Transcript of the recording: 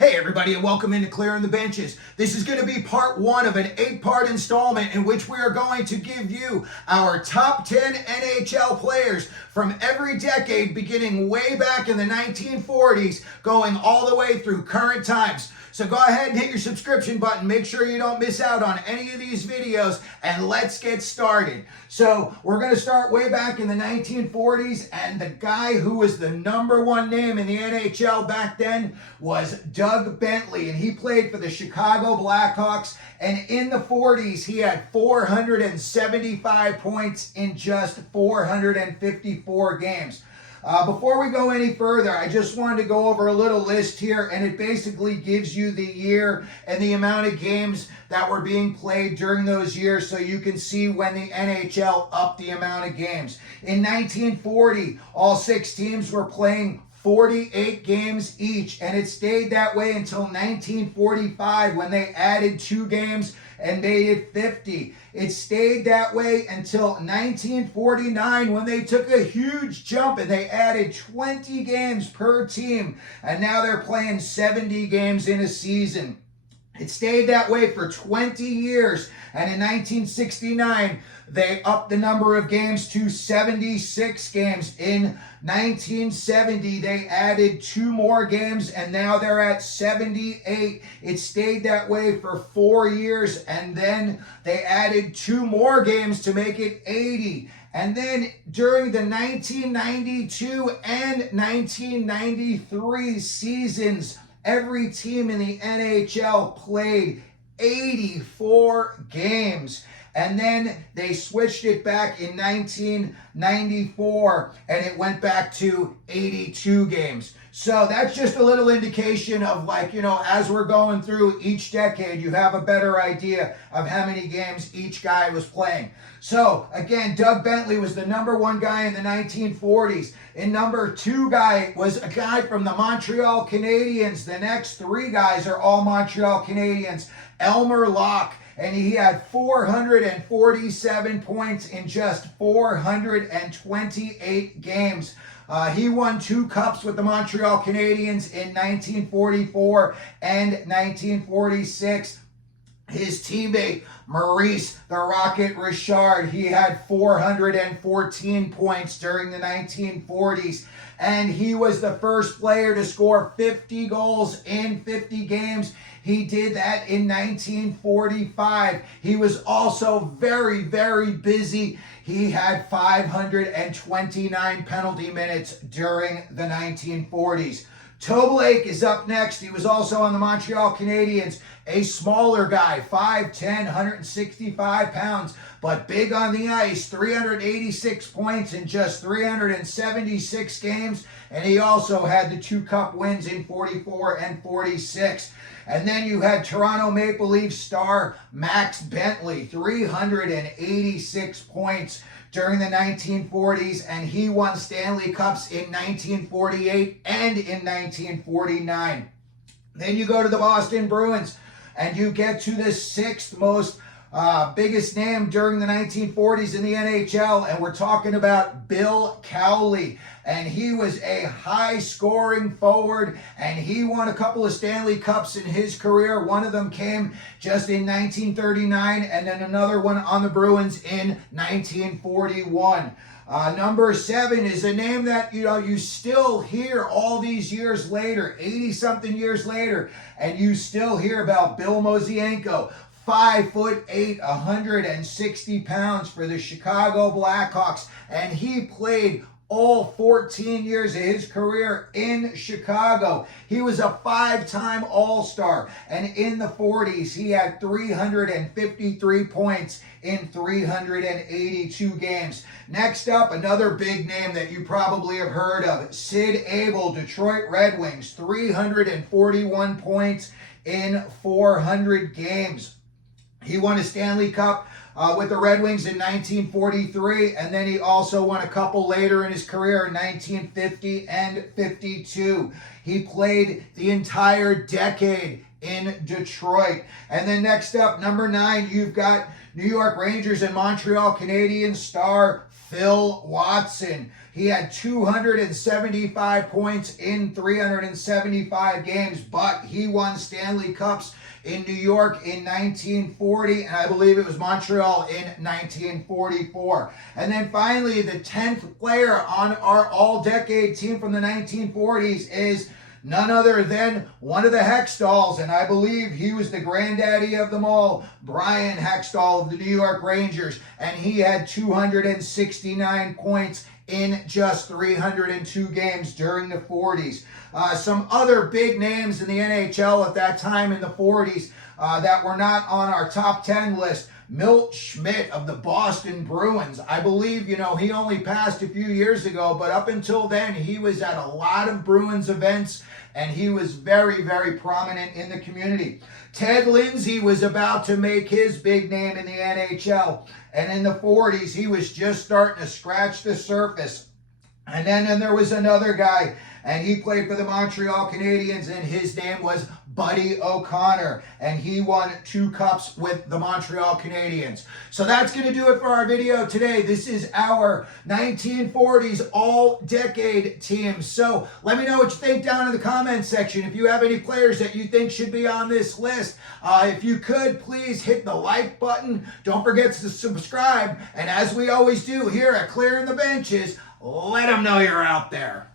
Hey everybody, and welcome into Clearing the Benches. This is going to be part one of an 8-part installment in which we are going to give you our top 10 NHL players from every decade, beginning way back in the 1940s, going all the way through current times. So go ahead and hit your subscription button. Make sure you don't miss out on any of these videos, and let's get started. So we're going to start way back in the 1940s, and the guy who was the #1 name in the NHL back then was Doug Bentley, and he played for the Chicago Blackhawks, and in the 40s he had 475 points in just 454 games. Before we go any further, I just wanted to go over a little list here, and it basically gives you the year and the amount of games that were being played during those years, so you can see when the NHL upped the amount of games. In 1940, all 6 teams were playing 48 games each, and it stayed that way until 1945 when they added 2 games and made it 50. It stayed that way until 1949 when they took a huge jump and they added 20 games per team, and now they're playing 70 games in a season. It stayed that way for 20 years, and in 1969, they upped the number of games to 76 games. In 1970, they added 2 more games, and now they're at 78. It stayed that way for 4 years, and then they added 2 more games to make it 80. And then during the 1992 and 1993 seasons, every team in the NHL played 84 games. And then they switched it back in 1994, and it went back to 82 games. So that's just a little indication of, like, as we're going through each decade, you have a better idea of how many games each guy was playing. So again, Doug Bentley was the #1 guy in the 1940s. And #2 guy was a guy from the Montreal Canadiens. The next 3 guys are all Montreal Canadiens. Elmer Locke. And he had 447 points in just 428 games. He won 2 cups with the Montreal Canadiens in 1944 and 1946. His teammate, Maurice the Rocket Richard, he had 414 points during the 1940s. And he was the first player to score 50 goals in 50 games. He did that in 1945. He was also very, very busy. He had 529 penalty minutes during the 1940s. Toe Blake is up next. He was also on the Montreal Canadiens, a smaller guy, 5'10", 165 pounds, but big on the ice, 386 points in just 376 games, and he also had the 2 cup wins in 44 and 46. And then you had Toronto Maple Leafs star Max Bentley, 386 points during the 1940s, and he won Stanley Cups in 1948 and in 1949. Then you go to the Boston Bruins, and you get to the 6th most biggest name during the 1940s in the NHL, and we're talking about Bill Cowley. And he was a high-scoring forward, and he won a couple of Stanley Cups in his career. One of them came just in 1939, and then another one on the Bruins in 1941. #7 is a name that you still hear all these years later, 80-something years later, and you still hear about Bill Mosienko. 5'8", 160 pounds for the Chicago Blackhawks, and he played all 14 years of his career in Chicago. He was a 5-time All-Star, and in the 40s, he had 353 points in 382 games. Next up, another big name that you probably have heard of, Sid Abel, Detroit Red Wings, 341 points in 400 games. He won a Stanley Cup with the Red Wings in 1943, and then he also won a couple later in his career in 1950 and 52. He played the entire decade in Detroit. And then next up, #9, you've got New York Rangers and Montreal Canadiens star Phil Watson. He had 275 points in 375 games, but he won Stanley Cups in New York in 1940, and I believe it was Montreal in 1944. And then finally, the 10th player on our all-decade team from the 1940s is none other than one of the Hextalls, and I believe he was the granddaddy of them all, Brian Hextall of the New York Rangers, and he had 269 points in just 302 games during the 40s. Some other big names in the NHL at that time in the 40s that were not on our top 10 list. Milt Schmidt of the Boston Bruins. I believe, he only passed a few years ago, but up until then, he was at a lot of Bruins events, and he was very, very prominent in the community. Ted Lindsay was about to make his big name in the NHL, and in the 40s, he was just starting to scratch the surface. And then there was another guy, and he played for the Montreal Canadiens, and his name was Buddy O'Connor, and he won 2 cups with the Montreal Canadiens. So that's going to do it for our video today. This is our 1940s all-decade team. So let me know what you think down in the comments section. If you have any players that you think should be on this list, if you could, please hit the like button. Don't forget to subscribe. And as we always do here at Clearing the Benches, let them know you're out there.